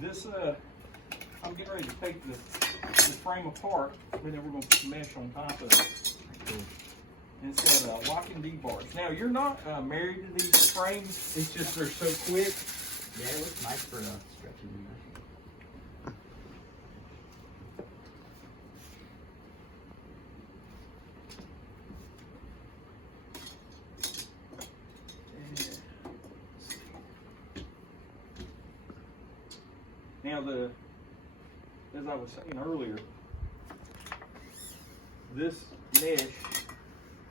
This, I'm getting ready to take this frame apart, and then we're going to put the mesh on top of it. And it's got locking D-bars. Now, you're not married to these frames. It's just they're so quick. Yeah, it looks nice for stretching the mesh. Now, as I was saying earlier, this mesh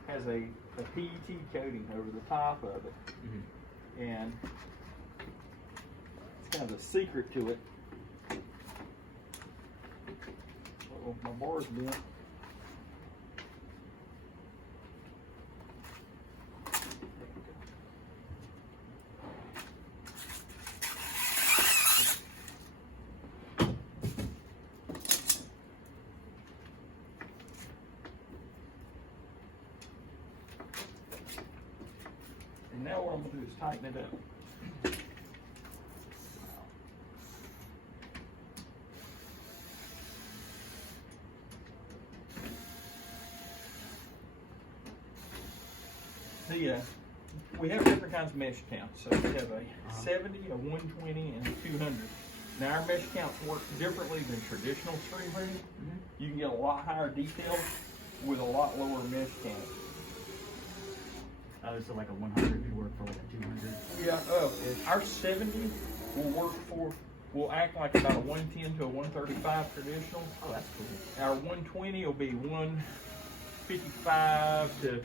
has a PET coating over the top of it. Mm-hmm. And it's kind of the secret to it. Uh-oh, my bar's bent. And now what I'm going to do is tighten it up. We have different kinds of mesh counts. So we have a 70, a 120, and a 200. Now our mesh counts work differently than traditional string printing. Mm-hmm. You can get a lot higher detail with a lot lower mesh count. Oh, so like a 100 could work for like a 200? Yeah, our 70 will act like about a 110 to a 135 traditional. Oh, that's cool. Our 120 will be 155 to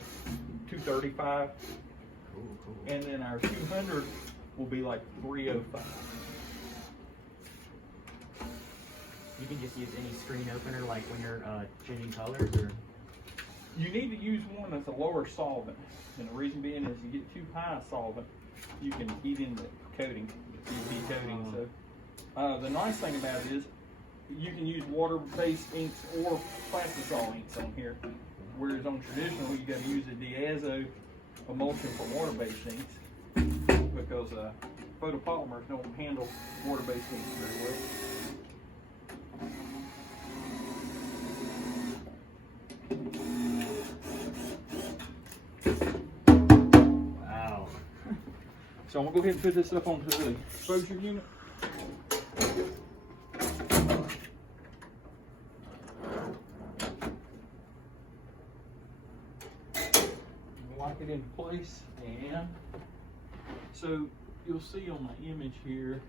235. Cool. And then our 200 will be like 305. You can just use any screen opener like when you're changing colors, or? You need to use one that's a lower solvent. And the reason being is you get too high a solvent, you can eat in the coating, the coating. So the nice thing about it is you can use water-based inks or plastisol inks on here. Whereas on traditional, you got to use a diazo emulsion for water-based inks because photopolymers don't handle water-based inks very well. Wow. So I'm gonna go ahead and put this up onto the exposure unit. Lock it into place, and so you'll see on my image here.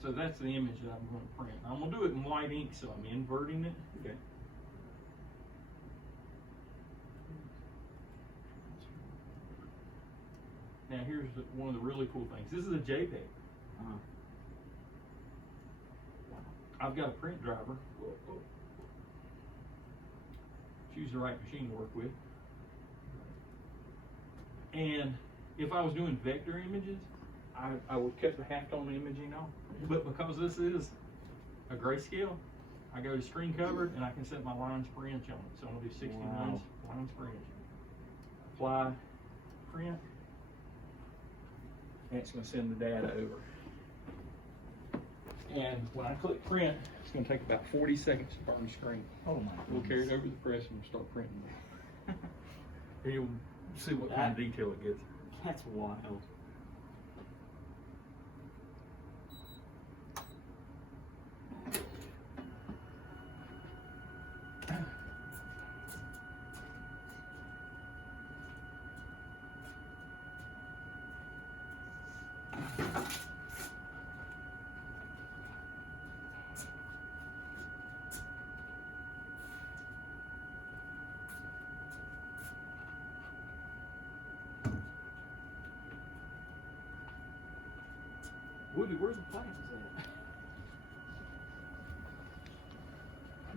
So that's the image that I'm going to print. I'm going to do it in white ink, so I'm inverting it. Okay. Now here's one of the really cool things. This is a JPEG. I've got a print driver. Choose the right machine to work with. And if I was doing vector images, I would cut the halftone imaging off. But because this is a grayscale, I go to screen covered and I can set my lines per inch on it. So I'm gonna do 60 lines per inch. Apply print, and it's gonna send the data over. And when I click print, it's gonna take about 40 seconds to burn the screen. Oh my goodness. We'll carry it over to the press and we'll start printing it. And you'll see what kind of detail it gets. That's wild. Woody, where's the plants at?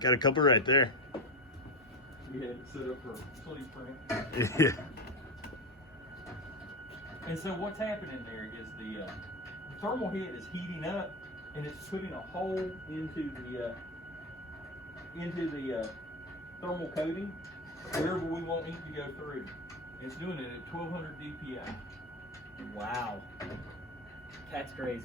Got a couple right there. We had it set up for sleep print. Yeah. And so what's happening there is the thermal head is heating up, and it's putting a hole into the thermal coating wherever we want ink to go through. It's doing it at 1200 DPI. Wow. That's crazy.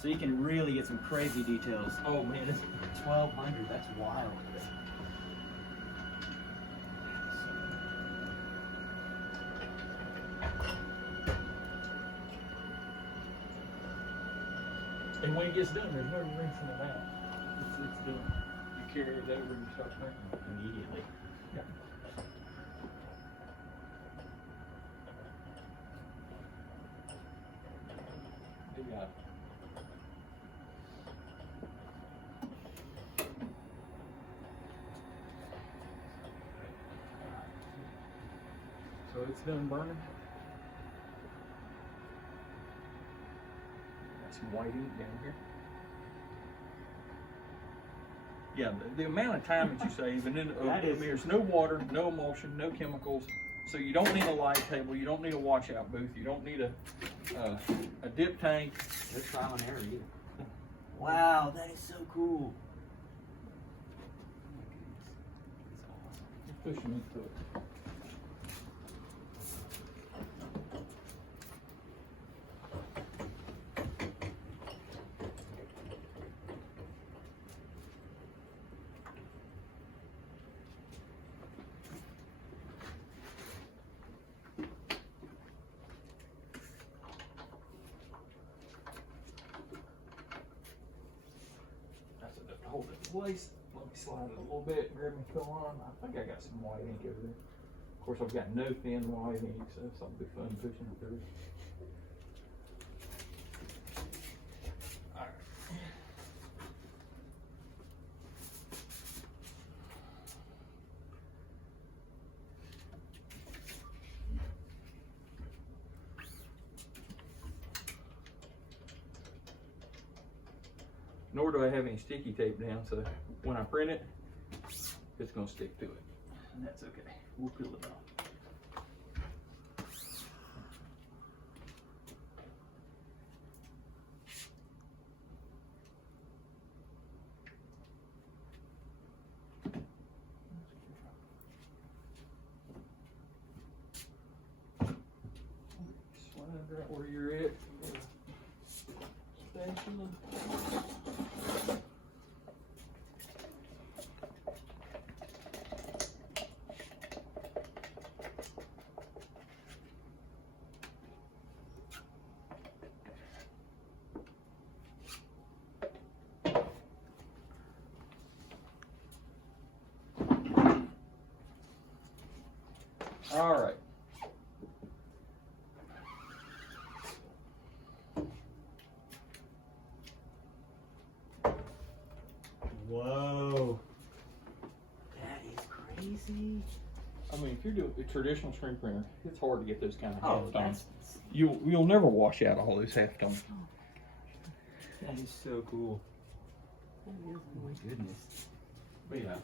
So you can really get some crazy details. Oh man, this 1200. That's wild. And when it gets done, there's no rinsing it out. It's done. You carry it over and start painting. Immediately. Yeah. Good guy. So it's done burning. Got some white ink down here. Yeah, the amount of time that you save, and then there's no water, no emulsion, no chemicals, so you don't need a light table, you don't need a washout booth, you don't need a dip tank. No trial and error either. Wow, that is so cool. You're pushing into it. That's enough to hold it in place. Let me slide it a little bit, grab my fill on. I think I got some white ink over there. Of course, I've got no thin white ink, so it'll be fun pushing it through. Alright. Nor do I have any sticky tape down, so when I print it, it's gonna stick to it. And that's okay. We'll peel it off. Slide right where you're at. Spatula. All right. Whoa. That is crazy. I mean, if you're doing a traditional screen printer, it's hard to get those kind of Oh, halftones. that's You'll never wash out all those halftones. that is so cool. Oh my goodness. But yeah.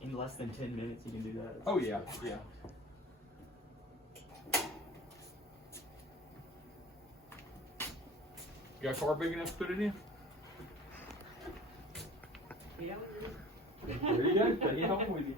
In less than 10 minutes, you can do that. Oh yeah, yeah. You got a car big enough to put it in? Yeah. There you go. Take it home with you.